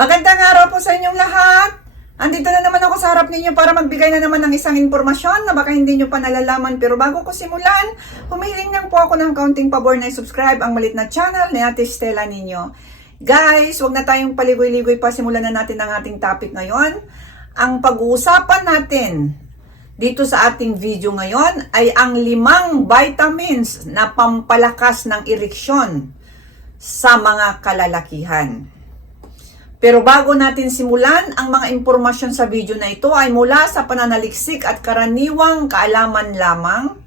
Magandang araw po sa inyong lahat. Andito na naman ako sa harap ninyo para magbigay na naman ng isang impormasyon na baka hindi nyo pa nalalaman. Pero bago ko simulan, humihiling lang po ako ng kaunting pabor na i-subscribe ang malit na channel ni Ate Stella ninyo. Guys, wag na tayong paligoy-ligoy pa. Simulan na natin ang ating topic ngayon. Ang pag-uusapan natin dito sa ating video ngayon ay ang limang vitamins na pampalakas ng ereksyon sa mga kalalakihan. Pero bago natin simulan, ang mga impormasyon sa video na ito ay mula sa pananaliksik at karaniwang kaalaman lamang.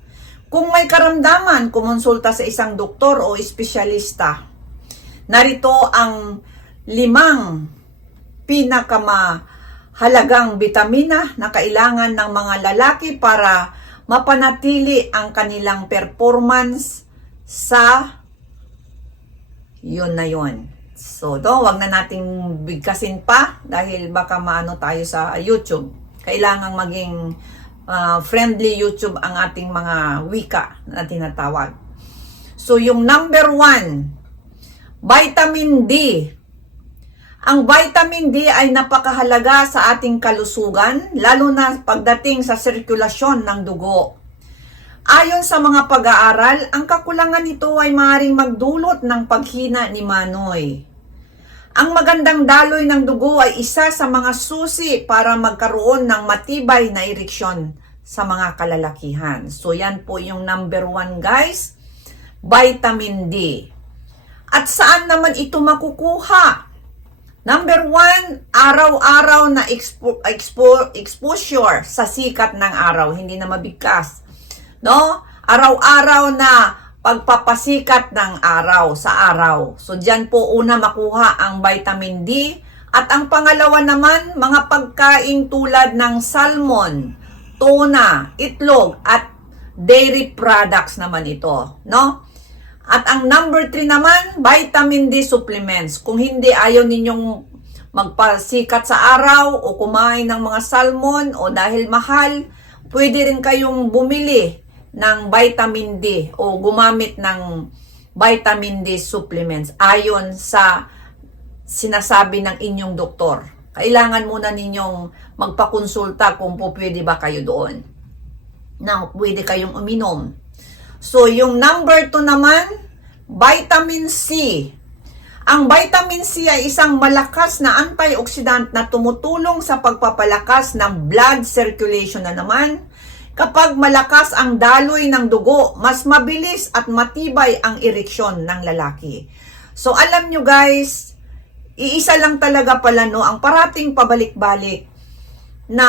Kung may karamdaman, kumonsulta sa isang doktor o espesyalista. Narito ang limang pinakamahalagang bitamina na kailangan ng mga lalaki para mapanatili ang kanilang performance sa yun na yun. So, do, wag na nating bigkasin pa dahil baka maano tayo sa YouTube. Kailangang maging ah, friendly YouTube ang ating mga wika na tinatawag. So, yung number one, vitamin D. Ang vitamin D ay napakahalaga sa ating kalusugan, lalo na pagdating sa sirkulasyon ng dugo. Ayon sa mga pag-aaral, ang kakulangan nito ay maaaring magdulot ng paghina ni Manoy. Ang magandang daloy ng dugo ay isa sa mga susi para magkaroon ng matibay na ereksyon sa mga kalalakihan. So yan po yung number one guys, vitamin D. At saan naman ito makukuha? Number one, araw-araw na expo- expo- exposure sa sikat ng araw, hindi na mabigkas. No? Araw-araw na pagpapasikat ng araw sa araw. So, dyan po una makuha ang vitamin D. At ang pangalawa naman, mga pagkain tulad ng salmon, tuna, itlog, at dairy products naman ito. No? At ang number 3 naman, vitamin D supplements. Kung hindi ayaw ninyong magpasikat sa araw o kumain ng mga salmon o dahil mahal, pwede rin kayong bumili ng vitamin D o gumamit ng vitamin D supplements ayon sa sinasabi ng inyong doktor. Kailangan muna ninyong magpakonsulta kung po pwede ba kayo doon. Na pwede kayong uminom. So, yung number 2 naman, vitamin C. Ang vitamin C ay isang malakas na antioxidant na tumutulong sa pagpapalakas ng blood circulation na naman. Kapag malakas ang daloy ng dugo, mas mabilis at matibay ang ereksyon ng lalaki. So alam nyo guys, iisa lang talaga pala no, ang parating pabalik-balik na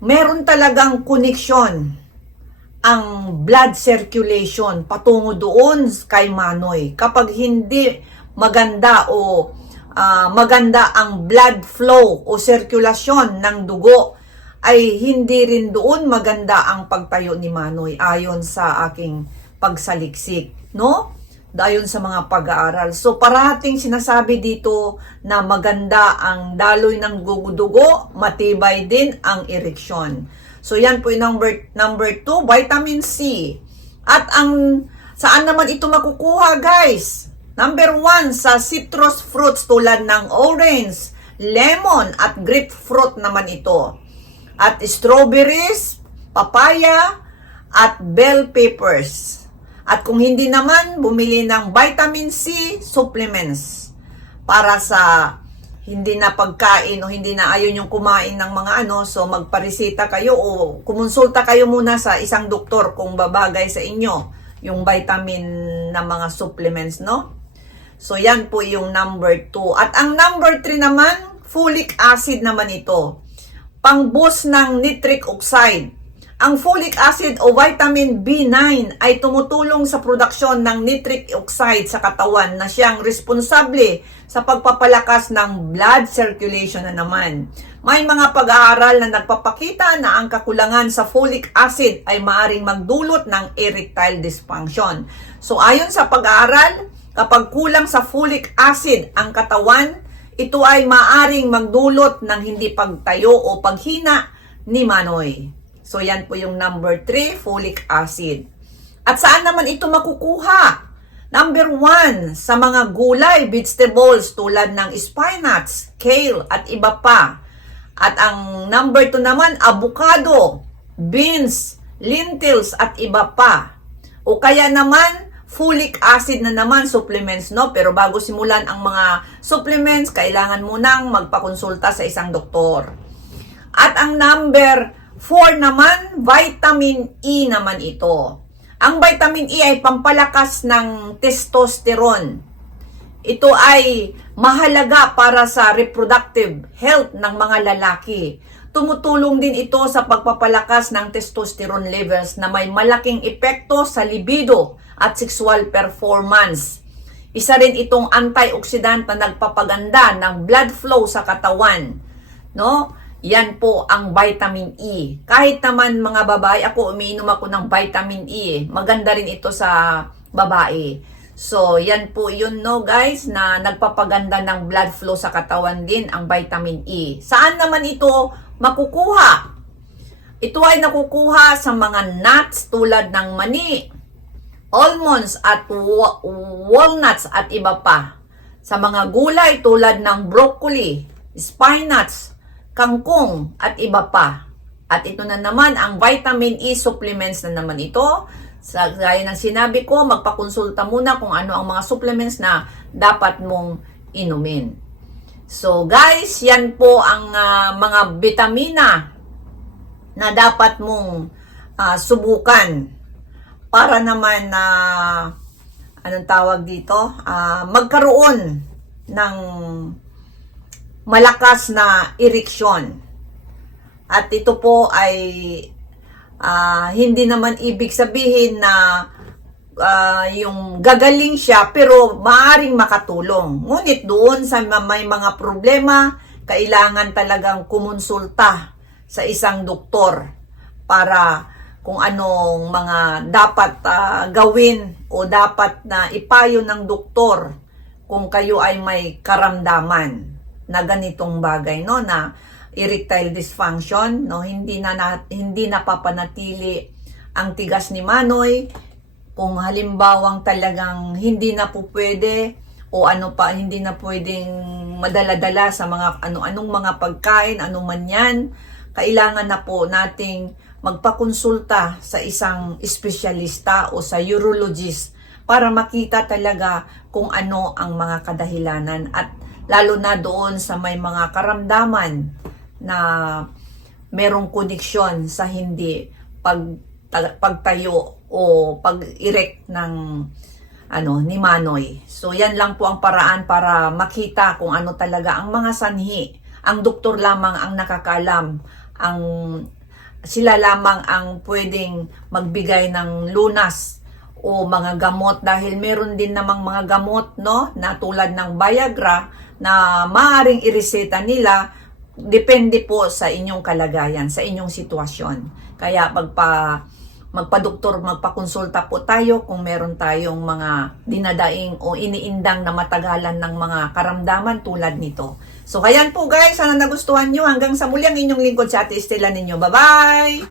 meron talagang koneksyon ang blood circulation patungo doon kay Manoy. Kapag hindi maganda o ah, maganda ang blood flow o sirkulasyon ng dugo, ay hindi rin doon maganda ang pagtayo ni Manoy ayon sa aking pagsaliksik, no? Ayon sa mga pag-aaral. So parating sinasabi dito na maganda ang daloy ng dugo, matibay din ang ereksyon. So yan po yung number number 2, vitamin C. At ang saan naman ito makukuha, guys? Number 1 sa citrus fruits tulad ng orange, lemon at grapefruit naman ito. At strawberries, papaya at bell peppers. At kung hindi naman, bumili ng vitamin C supplements para sa hindi na pagkain o hindi na ayaw yung kumain ng mga ano, so magparesita kayo o kumonsulta kayo muna sa isang doktor kung babagay sa inyo yung vitamin na mga supplements, no? So, yan po yung number 2. At ang number 3 naman, folic acid naman ito. Pang-boost ng nitric oxide. Ang folic acid o vitamin B9 ay tumutulong sa produksyon ng nitric oxide sa katawan na siyang responsable sa pagpapalakas ng blood circulation na naman. May mga pag-aaral na nagpapakita na ang kakulangan sa folic acid ay maaring magdulot ng erectile dysfunction. So ayon sa pag-aaral, kapag kulang sa folic acid ang katawan, ito ay maaring magdulot ng hindi pagtayo o paghina ni Manoy. So yan po yung number 3, folic acid. At saan naman ito makukuha? Number one, sa mga gulay, vegetables tulad ng spinach, kale, at iba pa. At ang number two naman, avocado, beans, lentils, at iba pa. O kaya naman, folic acid na naman supplements, no? Pero bago simulan ang mga supplements, kailangan munang magpakonsulta sa isang doktor. At ang number 4 naman, vitamin E naman ito. Ang vitamin E ay pampalakas ng testosterone. Ito ay mahalaga para sa reproductive health ng mga lalaki. Tumutulong din ito sa pagpapalakas ng testosterone levels na may malaking epekto sa libido at sexual performance. Isa rin itong antioxidant na nagpapaganda ng blood flow sa katawan. No? Yan po ang vitamin E. Kahit naman mga babae, ako umiinom ako ng vitamin E. Maganda rin ito sa babae. So, yan po yun no guys na nagpapaganda ng blood flow sa katawan din ang vitamin E. Saan naman ito makukuha? Ito ay nakukuha sa mga nuts tulad ng mani, almonds at wa- walnuts at iba pa. Sa mga gulay tulad ng broccoli, spinach, kangkong at iba pa. At ito na naman ang vitamin E supplements na naman ito. Sa gaya ng sinabi ko, magpakonsulta muna kung ano ang mga supplements na dapat mong inumin. So guys, yan po ang ah, mga vitamina na dapat mong ah, subukan para naman na anong tawag dito, Ah, magkaroon ng malakas na ereksyon. At ito po ay ah, hindi naman ibig sabihin na ah, yung gagaling siya pero maaring makatulong. Ngunit doon sa ma- may mga problema, kailangan talagang kumonsulta sa isang doktor para kung anong mga dapat ah, gawin o dapat na ipayo ng doktor kung kayo ay may karamdaman na ganitong bagay no na erectile dysfunction no hindi na, na hindi napapanatili ang tigas ni Manoy. Kung halimbawang talagang hindi na po pwede o ano pa hindi na pwedeng madala-dala sa mga ano-anong mga pagkain ano man yan kailangan na po nating magpakonsulta sa isang espesyalista o sa urologist para makita talaga kung ano ang mga kadahilanan at lalo na doon sa may mga karamdaman na merong koneksyon sa hindi pag ta- pagtayo o pag-erect ng ano ni Manoy. So yan lang po ang paraan para makita kung ano talaga ang mga sanhi. Ang doktor lamang ang nakakalam. Ang sila lamang ang pwedeng magbigay ng lunas o mga gamot dahil meron din namang mga gamot no na tulad ng Viagra na maaring ireseta nila depende po sa inyong kalagayan, sa inyong sitwasyon. Kaya magpa magpa-doktor, magpakonsulta po tayo kung meron tayong mga dinadaing o iniindang na matagalan ng mga karamdaman tulad nito. So, ayan po guys, sana nagustuhan nyo. Hanggang sa muli ang inyong lingkod sa Ate Estela ninyo. Bye-bye!